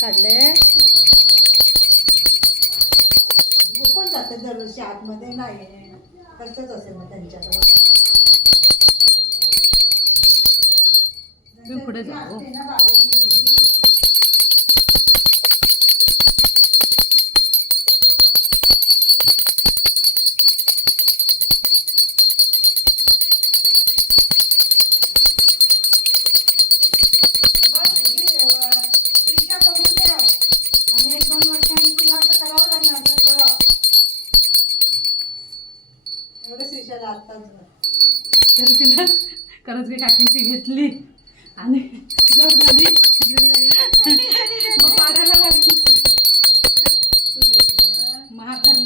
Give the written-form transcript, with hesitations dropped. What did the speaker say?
काढले कोण जाते दरवर्षी आतमध्ये नाही कसंच असेल मग त्यांच्याकडं पुढे जाऊ आणि 1-2 वर्षांनी तुला असं करावं लागणार सगळं एवढं श्रीशाला आत्ताच तरी तिला खरंच की काकींची घेतली आणि जड झाली मग पाडायला लागली महाग धरला